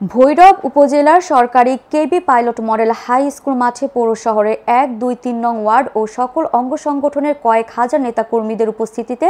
ভৈরব উপজেলার সরকারি কেবি pilot model high school মাঠে পৌর শহরের ১, ২, ৩ নং ওয়ার্ড ও সকল অঙ্গ সংগঠনের কয়েক হাজার নেতাকর্মীদের উপস্থিতিতে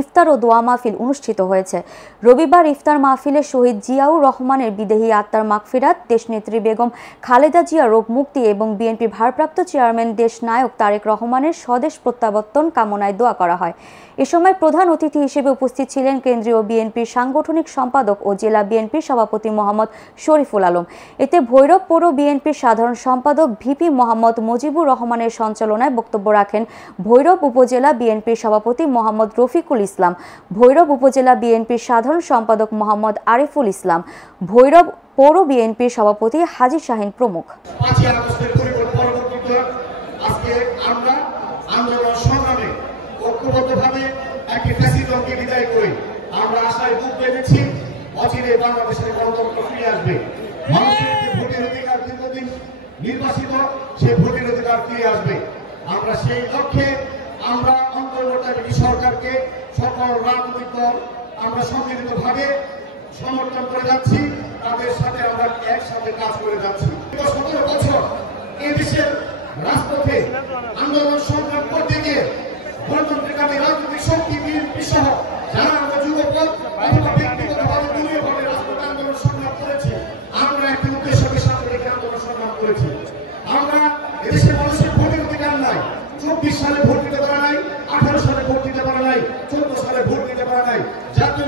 ইফতার ও দোয়া মাহফিল অনুষ্ঠিত হয়েছে। রবিবার ইফতার মাহফিলে শহীদ জিয়াউর রহমানের বিদেহী আত্মার মাগফিরাত, দেশনেত্রী বেগম খালেদা জিয়া রোগ মুক্তি এবং বিএনপির ভারপ্রাপ্ত চেয়ারম্যান দেশনায়ক তারেক রহমানের স্বদেশ প্রত্যাবর্তন কামনায় দোয়া করা হয়। এ সময় প্রধান অতিথি হিসেবে উপস্থিত ছিলেন কেন্দ্রীয় বিএনপির সাংগঠনিক সম্পাদক ও জেলা বিএনপির সভাপতি মোহাম্মদ শরীফুল আলম। এতে ভৈরব পৌর বিএনপির সাধারণ সম্পাদক ভিপি মোহাম্মদ মুজিবুর রহমানের সঞ্চালনায় বক্তব্য রাখেন ভৈরব উপজেলা বিএনপির সভাপতি মোহাম্মদ রফিকুল ইসলাম, ভৈরব উপজেলা বিএনপির সাধারণ সম্পাদক মোহাম্মদ আরিফুল ইসলাম, ভৈরব পৌর বিএনপির সভাপতি হাজী শাহিন প্রমুখ। আমরা আশায় বুক বেঁধেছি অচিরে বাংলাদেশের গণতন্ত্র ফিরে আসবে। মানুষের যে ভোটের অধিকার দীর্ঘদিন নির্বাসিত, সেই ভোটের অধিকার ফিরে আসবে। আমরা সেই লক্ষ্যে আমরা অন্তর্বর্তীকালীন সরকারকে সকল রাজনৈতিক দল আমরা সম্মিলিতভাবে সমর্থন করে যাচ্ছি, তাদের সাথে আমরা একসাথে কাজ করে যাচ্ছি। ১৭ বছর এই দেশের রাজপথে আন্দোলন সংগ্রাম করতে গিয়ে গণতন্ত্রকামী রাজনৈতিক শক্তি বিএনপি সহ যারা আমরা যুবপথ অথবা ব্যক্তিগতভাবে দলীয়ভাবে রাজপথে আন্দোলন সংগ্রাম করেছি, আমরা একটি উদ্দেশ্যকে সামনে রেখে আন্দোলন সংগ্রাম করেছি। আমরা এদেশের মানুষের ভোটের অধিকার নাই, ২৪ সালে ভোট দিতে পারা নাই, ১৮ সালে ভোট দিতে পারা নাই, ১৪ সালে ভোট দিতে পারা নাই, জাতীয়